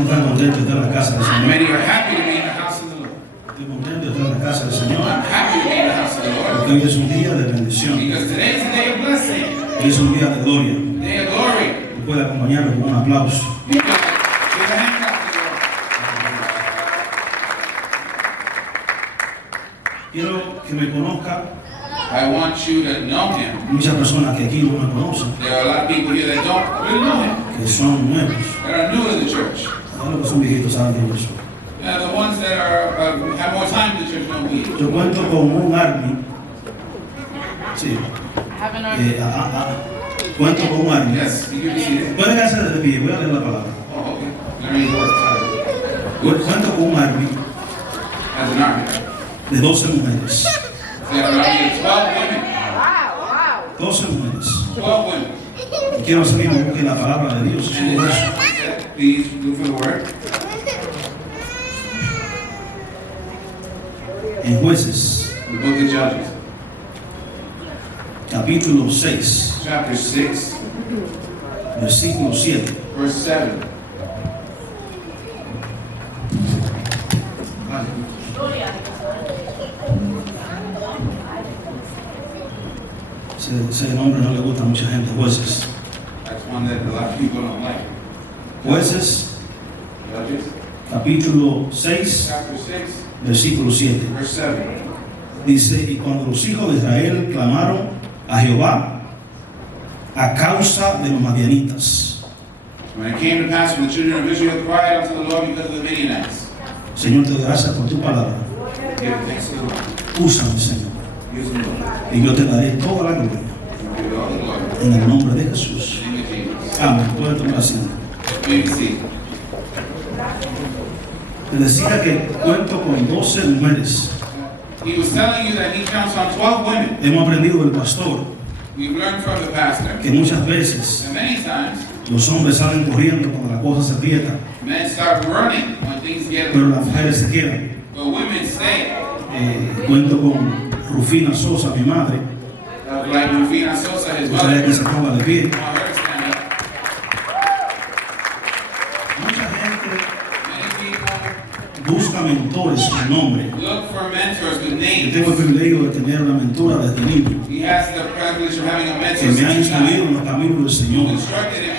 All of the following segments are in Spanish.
Están contentos de estar en la casa del Señor. Many are happy to be in the house of the Lord. Estoy contento de estar en la casa del Señor. I'm happy to be in the house of the Lord. Porque hoy es un día de bendición. Because today is a day of blessing, Hoy es un día de gloria. day of glory. Y puede acompañarlo con un aplauso. You can give a hand clap to the Lord. Quiero que me conozca. I want you to know him. Muchas personas que aquí no me conocen, There are a lot of people here that don't really know him, que son nuevos. that are new to the church. Ya los que son viejitos saben quién yo soy. The ones that are have more time in the church know me. Yo cuento con un army. Sí. Cuento con un army. Yes, you can see it. Puede quedarse de pie, voy a leer la palabra. Oh, okay. Let me read the word. Sorry. Cuento con un army As an army. de 12 mujeres. They have an army of 12 women. 12 mujeres. 12 women. Y quiero hacer mismo busque la palabra de Dios. And please look for the word. En Jueces, The book of Judges, capítulo 6, chapter 6, versículo 7. verse 7. Vale. Ese nombre no le gusta a mucha gente, Jueces. That's one that a lot of people don't like. Jueces, Judges, capítulo 6, chapter 6, versículo 7. verse 7. Dice, y cuando los hijos de Israel clamaron a Jehová a causa de los madianitas. When it came to pass when the children of Israel cried unto the Lord because of the Midianites, Señor, te doy gracias por tu palabra. give thanks to the Lord. Úsame, Señor, Use the Lord. y yo te daré toda la gloria. Give all the glory. En el nombre de Jesús. In the name of Jesus. Amén. Pueden tomar asiento. Maybe see. Te decía que cuento con 12 mujeres. He was telling you that he counts on 12 women. Hemos aprendido del pastor We've learned from the pastor que muchas veces that many times los hombres salen corriendo cuando las cosas se aprietan, men start running when things get pero las mujeres se quedan. but women stay. Cuento con Rufina Sosa, mi madre. Like Rufina Sosa, his Gustaría mother. que se ponga de pie. I want her to stand up. Mucha gente Many people busca mentores sin nombre. look for mentors with Yo names. tengo el privilegio de tener una mentora desde niño He has the privilege of having a que mentor me ha since instruido time, en los caminos del who Señor instructed him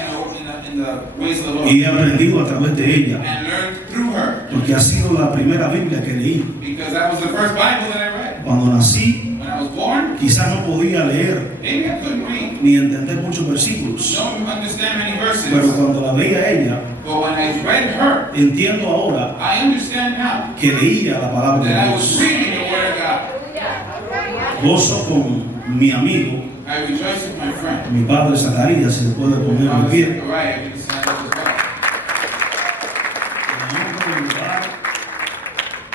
in the ways of the Lord y he aprendido a través de ella and learned through her porque ha sido la primera Biblia que leí. because that was the first Bible that I read. Cuando nací, When I was born, quizás no podía leer maybe I couldn't read, ni entender muchos versículos, don't understand many pero verses, cuando la veía a ella, but when I read her, entiendo ahora I understand now que leía la palabra that I de was Dios. reading the Word of God. Gozo con mi amigo, I rejoice with my friend. mi padre Zacarías, si le puede poner de pie. Zechariah, you can stand up as well.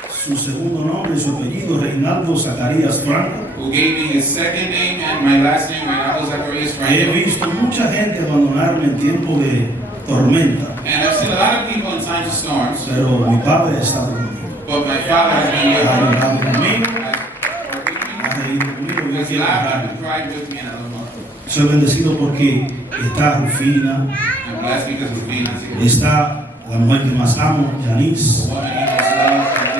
Su segundo nombre y su apellido, Reynaldo Zacarías Franco. Who gave me his second name and my last name, Reynaldo Zacharias He Franco. visto mucha gente abandonarme en tiempo de tormenta, And I've seen a lot of people in times of storms, pero mi padre ha estado conmigo. but my father has been with Ha me. llorado conmigo, Has ha reído conmigo y has quiero laughed dejarme. and cried with me, and I don't know. Soy bendecido porque está Rufina, I'm blessed because of being here. está la mujer que más amo, Janice. The woman he most loves, and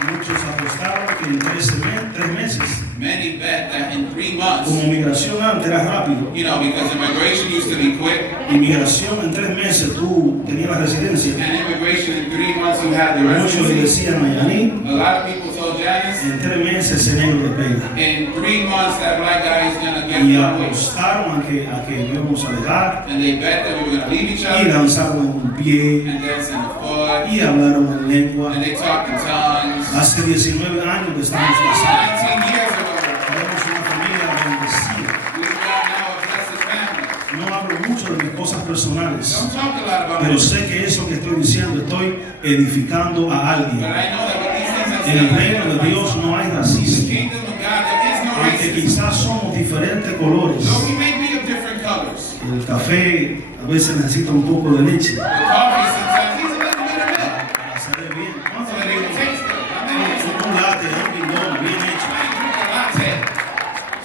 Muchos apostaban que en 3 meses, many bet that in 3 months, como migración antes era rápido, you know, because immigration used to be quick, inmigración en 3 meses tú tenías la residencia. and immigration in 3 months you had the Muchos le residency. decían a Yanin, A lot of people told Janice, en 3 meses ese negro de pega. in 3 months that black guy is gonna get Y you away. apostaron a que íbamos a dejar, And they bet that we were gonna leave each y other, lanzaron en un pie, and dance in the foot, y hablaron en lengua. and they talked in tongues. Hace 19 años que estamos casados. 19 years ago, Tenemos una familia bendecida. we've got now a blessed family. No hablo mucho de mis cosas personales, Don't talk a lot about pero it, sé que eso que estoy diciendo estoy edificando a but alguien. I know that with these things I'm En el saying, reino de Dios no hay in the racismo, kingdom of God, there is no porque racism. quizás somos diferentes colores. Though we may be of different colors, El café a veces necesita un poco de leche the coffee sometimes needs a little bit of milk, para saber bien. so ¿Cuánto that le it digo? can taste good. I'm not eating Un latte, un pingón bien hecho. a latte.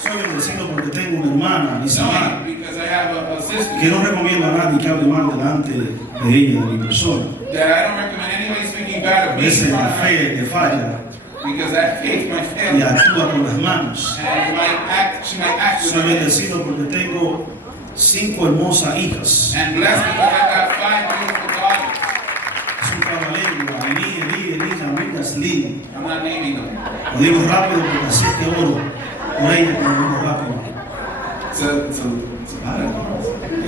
Soy bendecido porque tengo una hermana, Isamar, No, because I have a sister. que no recomiendo a nadie que hable mal delante de ella, de mi persona. that I don't recommend anybody speaking bad of A me veces in la front of me, fe te falla because that faith might y fail. actúa con las manos. And she might act with Soy her hands. bendecido porque tengo 5 hermosas hijas. And blessed because I got 5 beautiful daughters. Es un trabalengua, Eli, amigas, Lee. I'm not naming them. Lo digo rápido porque así es que oro por ella, pero lo digo rápido. So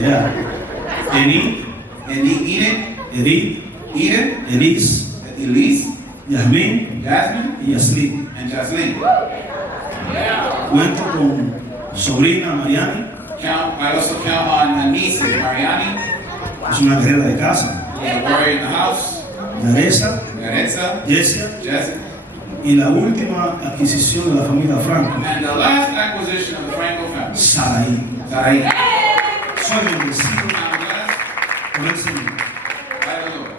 Yeah. Eni, Edith, Edith, Elis, Elise, Yasmín Jasmine, y Yaslin. and Jocelyn. Cuento con sobrina Mariani, I also count on my niece, Mariani, es una guerrera de casa. who's a warrior in the house, Teresa, Teresa, Jessia Jessica, y la última adquisición de la familia Franco, and the last acquisition of the Franco family, Sarai. Sarai. Soy bendecido I'm blessed por el Señor. by the Lord.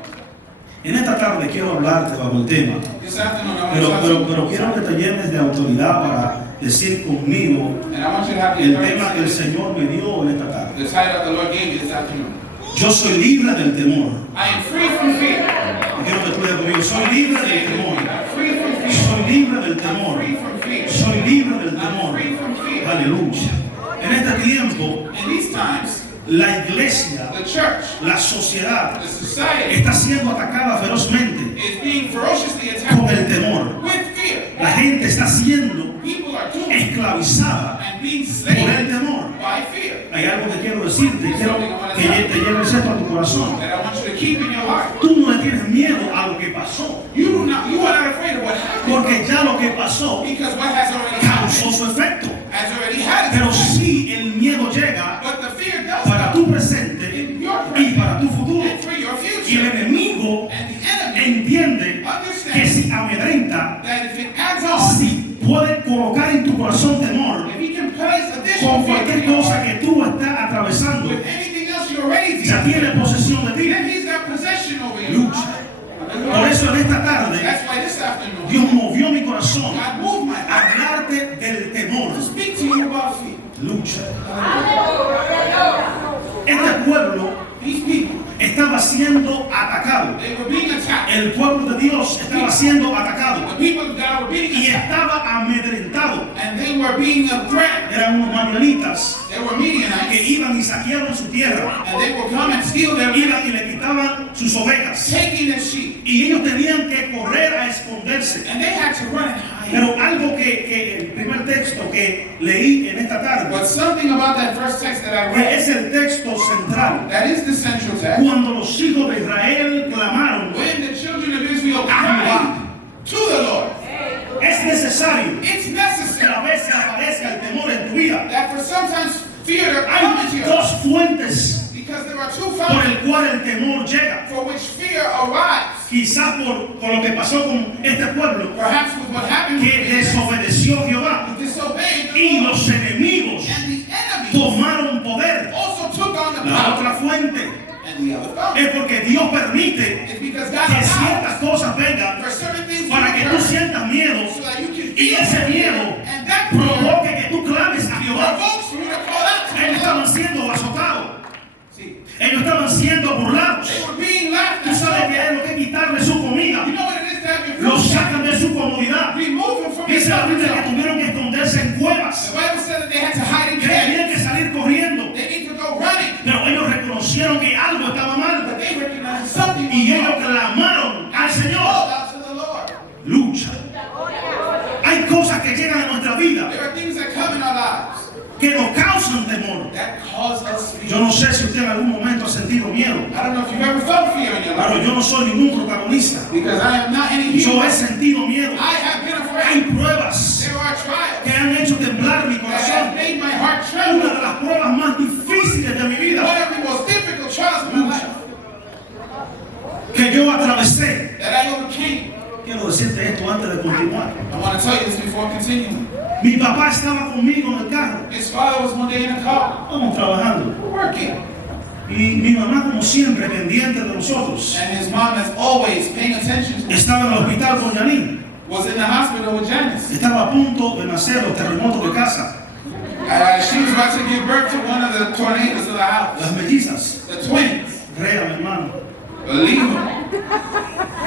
En esta tarde quiero hablarte bajo el tema, This afternoon, I want to pero quiero que te llenes de autoridad para decir conmigo and I want you to have the el tema que el authority, Señor me dio en esta tarde. the title the Lord gave me this afternoon. Yo soy libre del temor. I am free from fear. Y quiero que tú digas conmigo, soy libre del temor. I'm free from fear. Soy libre del temor. Free from fear. Soy libre del I'm temor. free from fear. Aleluya. En este tiempo, In these times, la iglesia, the church, la sociedad, the society está siendo atacada ferozmente is being ferociously con attacked el temor. with fear. La gente está siendo People are doomed esclavizada and being por el slain temor. by fear. Hay algo que quiero decirte, quiero que te lleves esto a tu corazón. That I want you to keep in your heart. Tú no le tienes miedo a lo que pasó, You are not afraid of what happened porque ya lo que pasó because what has already causó happened su efecto. has already had Pero it. sí el miedo llega But the fear does para tu presente in your y present para tu futuro. and for your Y el future. enemigo And the enemy entiende que understands si amedrenta, that if it adds on, si puede colocar en tu corazón temor if he can place additional con fear cualquier in your cosa heart, que tú estás atravesando, with anything else you're already ya dealing tiene posesión de with, ti. then he's got possession over you. Lucha. Por eso en esta tarde That's why this afternoon, Dios movió mi corazón God moved my a heart hablarte del temor. to speak to you about fear. Lucha. Este pueblo These people, estaba siendo atacado. they were being attacked. El pueblo de Dios estaba siendo atacado The people of God were being y attacked. estaba amedrentado. And they were being threatened. Eran unos madianitas They were que Midianites. iban y saqueaban su tierra, And they would come and steal their land, iban y le quitaban sus ovejas taking their sheep. y ellos tenían que correr a esconderse. And they had to run and hide. Pero algo que el primer texto que leí en esta tarde, But something about that first text that I que read, es el texto central, that is the central text. cuando los hijos de Israel clamaron, When the children of Israel cried to the Lord, es necesario it's que necessary a veces aparezca el temor en tu vida. that for sometimes fear to come into Hay your life, dos fuentes because there are two por fountains el cual el temor llega. for which fear arrives. Quizás por lo que pasó con este pueblo Perhaps with what happened que with Israel, desobedeció a Jehová who disobeyed the y Lord, los enemigos and the enemies tomaron poder. also took on the La power. otra fuente And the other fountain es porque Dios permite is because God que allows ciertas cosas vengan for certain things to para que tú occur sientas miedo so that you can y feel ese it. miedo And that fear provoque que tú clames a Jehová. provokes you to call out to Ellos the estaban Lord. siendo azotados, See, ellos estaban siendo burlados. they were being laughed Tú sabes at. que es lo que es quitarle su comida, You know what it is to have your los food sacan de su comodidad. remove them from your Dice la Biblia que self. tuvieron que esconderse en cuevas, The Bible said that they had to hide in que tenían caves. que salir corriendo, They need to go running. pero ellos reconocieron que algo estaba But mal they recognized something y was ellos wrong. clamaron al Called Señor. out to the Lord. Lucha. Hay cosas que llegan a nuestra vida There are things that come in our lives que nos causan temor. that cause us fear. Yo no sé si usted en algún momento ha sentido miedo, I don't know if you've ever felt fear in your pero life, yo no soy ningún protagonista. because I am not any Yo hero. he sentido miedo. I have been Hay afraid. pruebas There are que trials han hecho temblar mi that have corazón. made my heart Una tremble. de las pruebas más difíciles de mi One vida of the most difficult trials of my life que yo atravesé. that I overcame. Quiero decirte esto antes de continuar. I want to tell you this before continuing. Mi papá estaba conmigo en el carro, His father was one day in a car vamos trabajando. working, Y mi mamá, como siempre, pendiente de nosotros. and his mom is always paying attention to him. Estaba en el hospital con Janine. Was in the hospital with Janice. Estaba a punto de nacer los terremotos de casa, She was about to give birth to one of the tornadoes of the house. las mellizas. The twins. Créame, hermano. Believe me.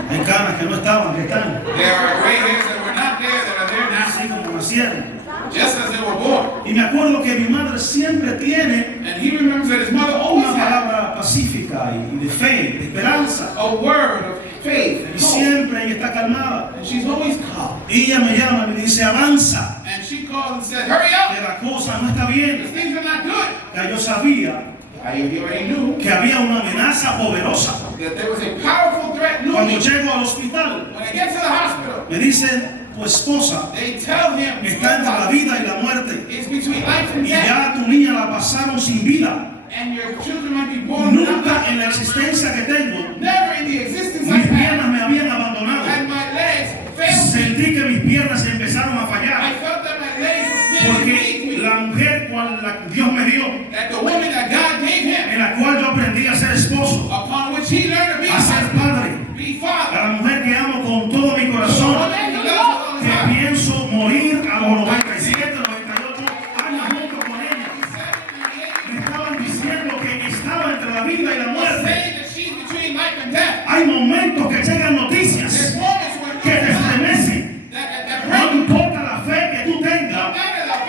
Hay canas que no estaban, que están. There are gray hairs that were not there that are there now. Así como nacieron. Just as they were born. Y me acuerdo que mi madre siempre tiene And he remembers that his mother always una had palabra pacífica y de fe, de esperanza. a word of faith Y and hope. siempre ella está calmada. And she's always calm. Y ella me llama y me dice, avanza, And she calls and said, hurry up. que la cosa no está Because bien. things are not good. Ya yo sabía I already knew que había una amenaza poderosa. that there was a powerful threat Cuando looming. llego al hospital, When I get to the hospital, me dicen, tu esposa they tell him está entre la vida y la muerte. it's between life and Y death. ya tu niña la pasaron sin vida. And your children might be born without Nunca en la life. existencia que tengo, Never in the existence mis I've had piernas me habían abandonado. had my legs failed me. Sentí que mis piernas empezaron a I fallar. felt that my legs were beginning to Porque leave me. la mujer cual Dios me dio, That the woman that God gave him, en la cual yo aprendí a ser esposo, upon which he learned to be a ser padre, be a father. la mujer que amo con todo mi The corazón, woman he loves with all his que heart. pienso morir a los 97, 98 años junto con ella. Me estaban diciendo que estaba entre la vida y la muerte. Saying that she's between life and death. Hay momentos que llegan There's noticias moments when que te estremecen. that No break. importa la fe que tú tengas,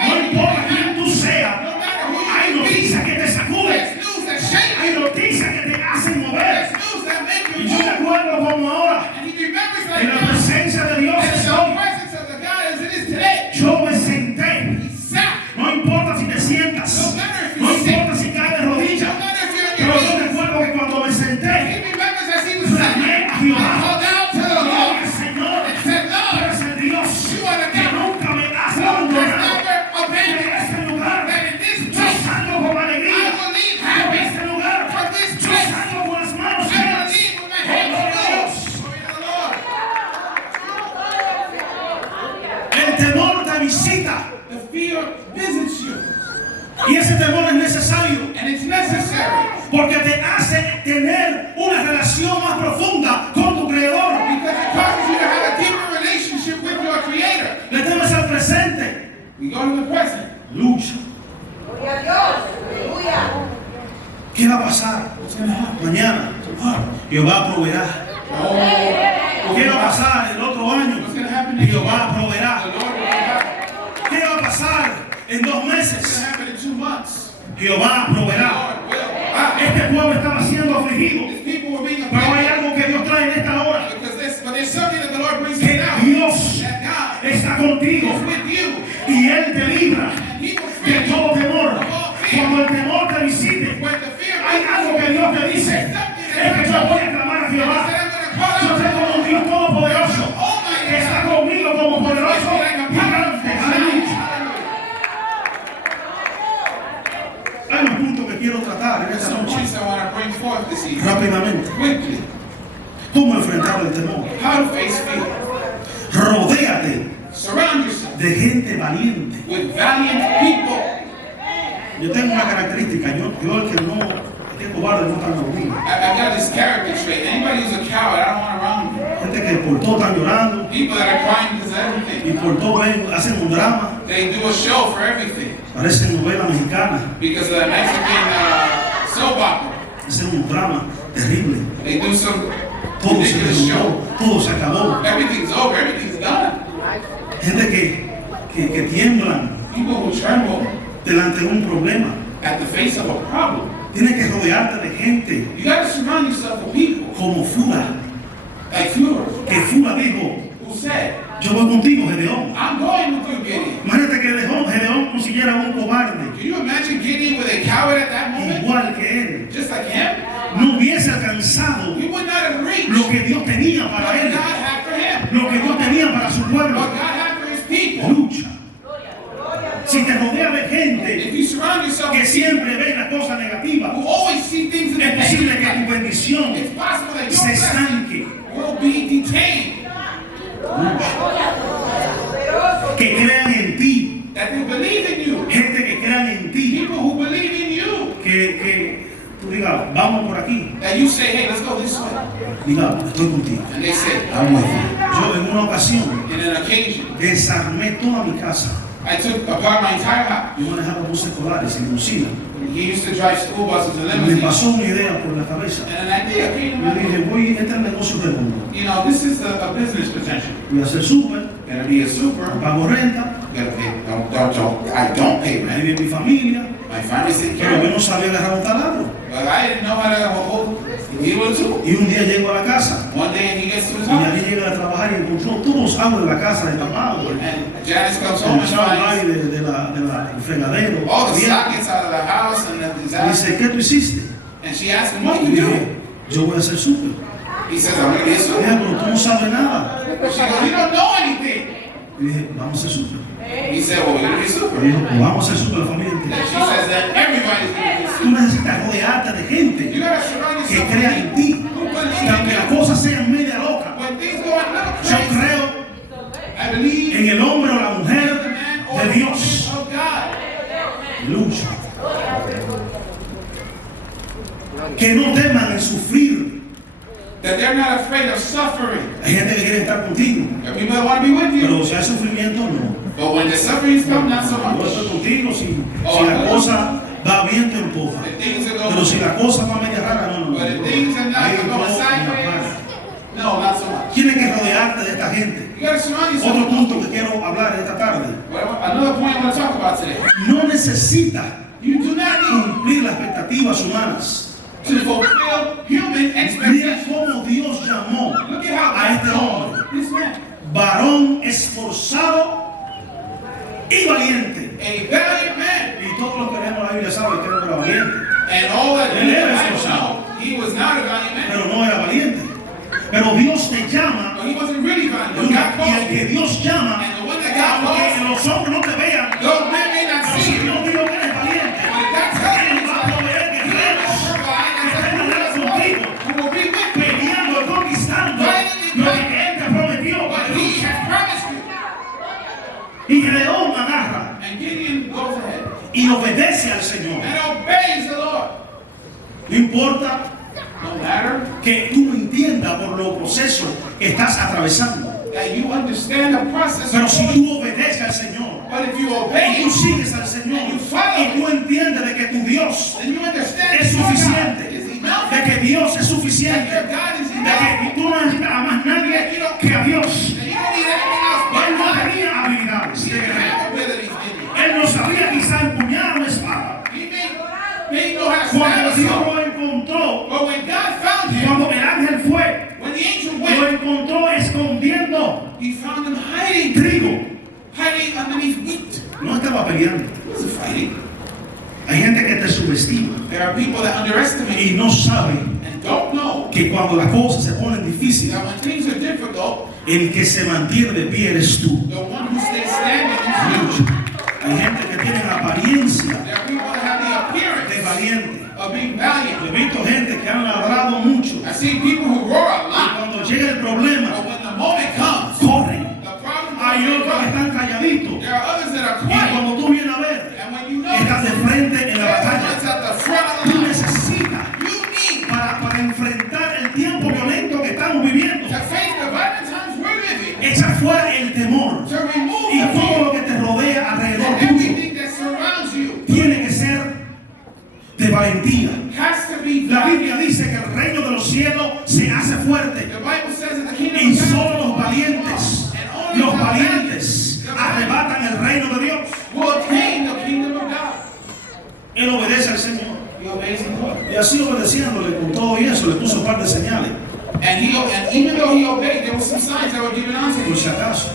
no importa quién tú seas, No matter who hay you be, noticias que te sacuden, there's news that shake hay you. noticias que te hacen mover. There's news that make Y you yo move. recuerdo como ahora, And he remembers like en la now. presencia de Dios And the estoy. presence of the God as it is today. Yo me senté. He sat. No importa si te sientas, no importa si caes de No rodillas, matter if you're on pero your yo knees. recuerdo que cuando me senté, He remembers as he was clamé sitting. a He Jehová. called out to the Lord. Dije, Señor, And said, tú Lord, eres el Dios you are the que God nunca me has who has abandonado. never En abandoned este lugar, that in this yo place salgo con alegría. I will leave En happy. este lugar, From this yo place salgo con las manos I will llenas. leave with my Oh, hands gloria a Dios. full. Glory to the Lord. El temor te visita The fear visits you. y ese temor es necesario And it's necessary. porque te hace tener una relación más profunda con tu Creador. Because it causes you to have a deeper relationship with your Creator. Le temes al presente, We go to the present. lucha. Gloria a Dios. Aleluya. ¿Qué va a pasar What's going to happen? mañana? Tomorrow. Jehová proveerá. Oh, ¿Qué va a pasar el otro año? what's going to happen next year? Jehová The proveerá. Lord will provide. ¿Qué va a pasar en 2 What's going meses? to happen in 2 months? Jehová The proveerá. Lord will provide. Este pueblo estaba siendo afligido, These people were being pero hay afflicted algo que Dios trae en esta hora. but there's something that the Lord brings Que you now. Dios That God está contigo is with you. y Él te libra And He will de free you todo temor. from all fear. Cuando el temor te visite, When the fear hay algo que Dios te dice. Es que yo voy a clamar a Jehová. Yo tengo un Dios todopoderoso que está conmigo como poderoso gigante. Aleluya. Hay unos puntos que quiero tratar en There's esta some noche points I want to bring forth this evening. rápidamente. Quickly. ¿Cómo enfrentar el temor? How to face fear. Rodéate Surround yourself de gente valiente. with valiant people. Yo tengo una característica, yo el que no, el que es cobarde no está conmigo. I've got this character trait. Anybody who's a coward, I don't want around me. Gente que por todo están llorando People that are crying because of everything. y por todo hacen un drama, They do a show for everything. parecen novela mexicana, Because of the Mexican soap opera. hacen un drama terrible. They do some Todo se ridiculous show. derrumbó, todo se acabó. Everything's over. Everything's done. Gente que tiemblan People who tremble delante de un problema. at the face of a problem. Tienes que rodearte de gente You got to surround yourself with people como Fura, like Fuhrer, que Fura dijo, who said, yo voy contigo, Gedeón. I'm going with you, Gideon. Imagínate que Gedeón consiguiera un cobarde Can you imagine Gideon with a coward at that moment? igual que él. Just like him? No hubiese alcanzado He would not have reached lo que Dios tenía para what él, God had for him. lo que Dios tenía para su pueblo. What God had for his people. Lucha. Si te rodeas de gente If you surround yourself que with people siempre ve las cosas negativas, who always see things in the es posible que tu negative, bendición it's possible that your se blessing estanque. will be detained. Que crean en ti, That they believe in you. gente que crean en ti, People who believe in you. que tú digas, vamos por aquí, That you say, hey, let's go this way. diga, estoy contigo. And they say, Vamos. Yo en una ocasión in an occasion, desarmé toda mi casa I took apart my entire house. Yo manejaba buses escolares y limusina. He used to drive school buses and Me limousines. pasó una idea por la cabeza. And an idea came to Yo my dije, head. voy, este es el negocio del mundo. You know, this is a business potential. Voy a hacer súper, Gonna be a super. pago renta, Gotta pay. I don't pay ahí rent. vive mi familia, My family's taking care pero of yo it. no sabía agarrar un taladro. But I didn't know how to hold a tool. Y un día llego a la casa One day he gets to his y house. allí llega a trabajar y encontró todos los agua de la casa derramados. And Janice comes home El and chavo finds de la fregadero. all the Bien. sockets out of the house and the Y disaster. dice, ¿qué tú hiciste? And she asks him, Y what do you dije, do? yo voy a hacer súper. He says, I'm gonna be a Dije, super. pero tú no sabes nada. She goes, you don't know anything. Y dije, vamos a hacer súper. He said, well, you're gonna be a Y super. dijo, pues vamos a hacer súper la familia And entera. she says that everybody's gonna be a Tú super. necesitas rodearte de You gente gotta surround que yourself crea with en ti. people who believe Que aunque in las you. cosas sean media locas, When things go a little yo crazy, creo I believe en el hombre o la the mujer man or de the Dios. woman of God. Lucha. Que no teman en sufrir. That they're not afraid of suffering. Hay gente que quiere estar contigo, There are people that want to be with you. pero si hay sufrimiento, no. But when the sufferings come, not so Yo estoy much. contigo si la cosa va bien, te empuja. The things are Pero going, si la cosa va media rara, no. but the things are Ahí not no, going no, sideways. No, not so much. Tienes que rodearte de esta gente. You gotta surround yourself Otro with punto que quiero hablar esta tarde. Another point I want to talk about today. No necesitas You do not need cumplir las expectativas humanas. to fulfill human Mira expectations. cómo Dios llamó Look at how a este God hombre. called this man Varón esforzado y valiente. a valiant man. Y todos los que leemos la Biblia saben que él era valiente. And all that Él era I esforzado, know, he was not a valiant man. pero no era valiente. Pero Dios te llama, But he wasn't really valiant. But y God el called que him. Dios llama, And the one that God aunque calls, los hombres no te vean, those men may not pero see si you. Dios dijo que eres valiente, But God tells Él you va a proveer he will guerreros provide que and estén sacrifice contigo, who will be with you. peleando y conquistando lo que Él te prometió. But he has promised you. Y Gedeón agarra And Gideon goes ahead y obedece al Señor. and obeys the Lord. No importa No matter que tú no entiendas por los procesos que estás atravesando, that you understand the process. pero si tú obedeces al Señor, But if you y obey, tú sigues al Señor, y tú entiendes de que tu Dios then you understand es that your God suficiente, is enough. de que Dios es That suficiente, your God is de enough. que tú no necesitas a más nadie que a Dios. That you don't need anything else but Él no God. tenía habilidades He de didn't guerrero. have abilities in you. Él no sabía quizá empuñar una espada. He may know how to Cuando stand Dios himself. lo encontró, But when God found him, cuando el ángel fue, when the angel lo went, encontró escondiendo he found him hiding underneath wheat. No estaba peleando. He wasn't fighting. Hay gente que te subestima There are people that underestimate y no saben and don't know que cuando las cosas se ponen difíciles, that when things are difficult, el que se mantiene de pie eres tú. the one who stays standing is you. Hay gente que tiene la apariencia There are people that have the de appearance valiente. of being Yo valiant. he visto gente que han ladrado mucho I've seen people who roar a y lot, cuando llega el problema, but when the moment comes, corren. the problem Hay otros que comes. están calladitos There are others that are y quiet, cuando tú vienes a ver, and when you know estás de it's frente en la the batalla. ones at the front of the Tú line, necesitas you need para enfrentar el tiempo violento que estamos viviendo, to face the violent times we're living, echar fuera el temor to remove y the todo fear, lo que te rodea alrededor and tuyo. everything that surrounds you Tiene que ser de valentía. has to be La valiant. Biblia dice que el reino de los cielos se hace fuerte The Bible says that the kingdom y of God solo los valientes, los valientes arrebatan el reino de Dios. will obtain the kingdom of God. Él obedece al Señor He obeys the Lord. y así obedeciéndole con todo y eso le puso un par de señales And even though he obeyed, there were some signs that were given unto por him, si acaso,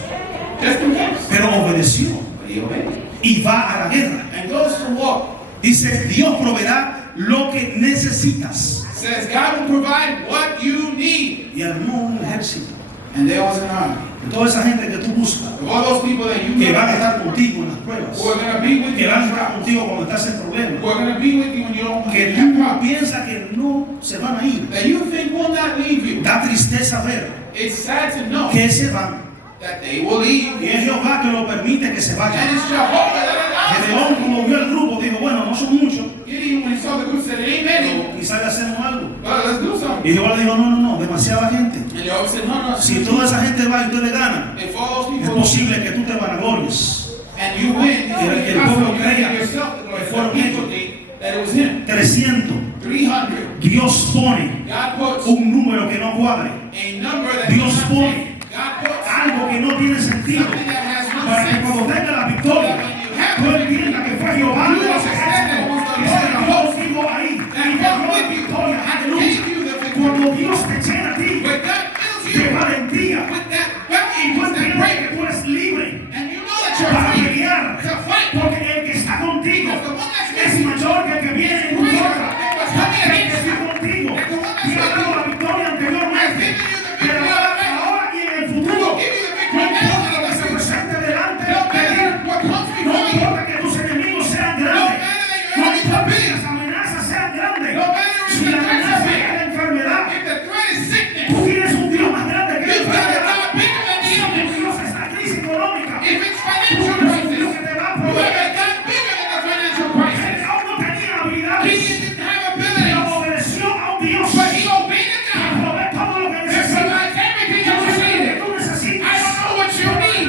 just in case. pero obedeció But he obeyed. y va a la guerra. And goes to war. Dice, Dios proveerá lo que necesitas. Says God will provide what you need. Y armó un ejército And there was an army. de toda esa gente que tú buscas, Of all those people that you que van a get, estar contigo en las pruebas, who are going to be with que you, van a estar contigo cuando estás en problemas, who are going to be with you when you don't que have tú problems, piensas que no se van a ir. that you think will not leave you. Da tristeza ver It's sad to know que se van. that they will leave. Y es Jehová que lo permite que se And vayan. it's Jehovah that allows Gedeón, como vio el grupo, dijo, bueno, no son muchos, it. Gideon, when he saw the group, said, it ain't many. pero quizás le hacemos algo. Well, let's do something. Y Jehová le dijo, no, demasiada gente. And Jehovah said, no. Si toda esa gente va y ustedes ganan, If all those es people posible que tú te vanaglories. and you win, el you pueblo confident creía in yourself, que fueron the people think that it was him. 300. 300. Dios pone God puts un número que no cuadre. a number that Dios does not pone fit. God puts algo que no tiene sentido something that has no para que sense. cuando tenga la victoria tú entiendas que fue Jehová de los ejércitos que se quedó contigo ahí y te dio la victoria. Aleluya. Cuando Dios te llena a ti When God fills de you valentía with that y tú weapon, with that entiendes break, que tú eres libre and you know that you're para free pelear, to fight, porque el que está contigo because the one that's es with you mayor que el que viene en tu greater contra. than what's coming El que against está you. contigo And the one that's te ha dado la victoria anteriormente, te la va a dar ahora y en el futuro. will give you the No victory now importa and lo in que the se future. presente delante No de ti, matter what comes no before you, importa que tus enemigos sean grandes, no importa que las amenazas sean grandes, no matter if si the la threat amenaza is es la big, enfermedad, if the threat is sickness, tú tienes un Dios más grande que la you've got a enfermedad. God bigger than the Si tu illness. Dios es la crisis económica, If it's tú financial tienes un crisis, Dios que te va a you have proveer. a God bigger than the financial El crisis. león no tenía He habilidades, didn't have pero abilities, obedeció a un Dios but he obeyed a que God provee todo lo que that necesita. provides everything Yo no that sé you lo que need. tú necesitas. I don't know what you need,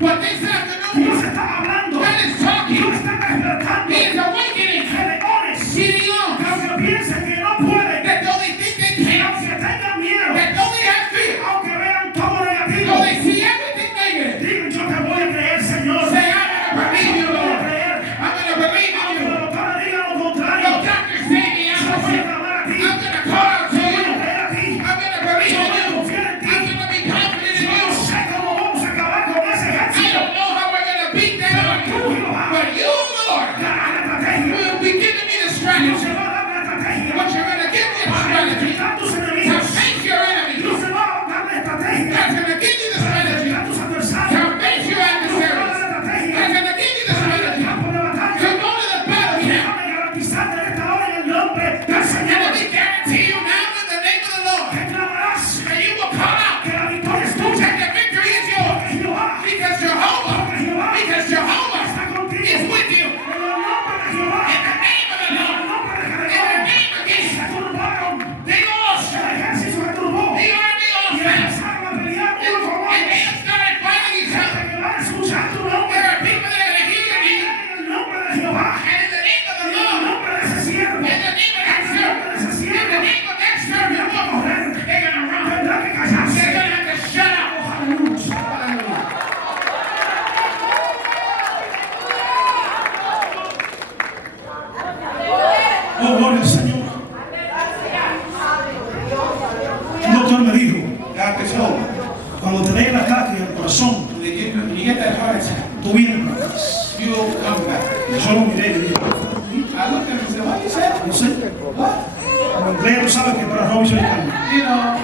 but this afternoon, Dios está hablando. God is talking. Dios está despertando. He is awakening. Leones Gideons, que aunque piensen que no pueden, that though they think they que can't, aunque tengan miedo, that though they have fear, aunque vean todo negativo, though they see everything negative, digan yo te voy a creer, Señor. say, I'm going to believe you, Te voy a Lord. creer. I'm going to believe in Aunque you. la doctora diga lo No contrario, doctor say me yo voy a opposite. clamar a ti. I'm going to call out to Yo voy you. a creer a ti. I'm going to believe Yo in voy a you. confiar en ti. I'm going to be confident in Yo no you. sé cómo vamos a acabar con ese I ejército. don't know how we're going to beat that army, but you, Lord, Dará la estrategia. will be giving me the Dios strategy. se va a dar la estrategia But you're going to give me a para strategy enfrentar tus to enemigos. face your enemies. Dios se va a dar la estrategia God's going to give you the strategy para tus to adversarios. face your Dios te va a dar adversaries. la estrategia God's going to give you the para ir al strategy campo de to batalla. go to the battle camp. Déjame garantizarte en esta hora en el nombre del And Señor let me guarantee you now in the name of the Lord que clamarás that you will call out que la victoria es tuya. that the victory is yours. Porque Jehová, Because Jehovah está contigo. is with you. En el nombre de Jehová, In the name of the en el Lord. nombre de In the Jehová, name of se Jesus. turbaron. They lost. El ejército se turbó. The army Y lost. empezaron a pelear uno con And otro. they started fighting each other. Que van a escuchar tu nombre. There are people that are going to hear your name. En el nombre de Jehová. And in the name of the En el Lord. nombre de ese siervo. In the name of that En el nombre de ese servant. In siervo. the name of that servant. Tendrán que correr. They're going to run. Tendrán que callarse. They're going to have to shut up. Aleluya. Oh, gloria al Señor. Un doctor me dijo, Doctor told me, cuando te dé el ataque al corazón, when you get that heart attack, tú vienes para atrás. you'll come back. Yo lo miré y dije, I looked at him and said, what you said? no sé. What? En inglés tú sabes que para Robinson y Carmen. You know,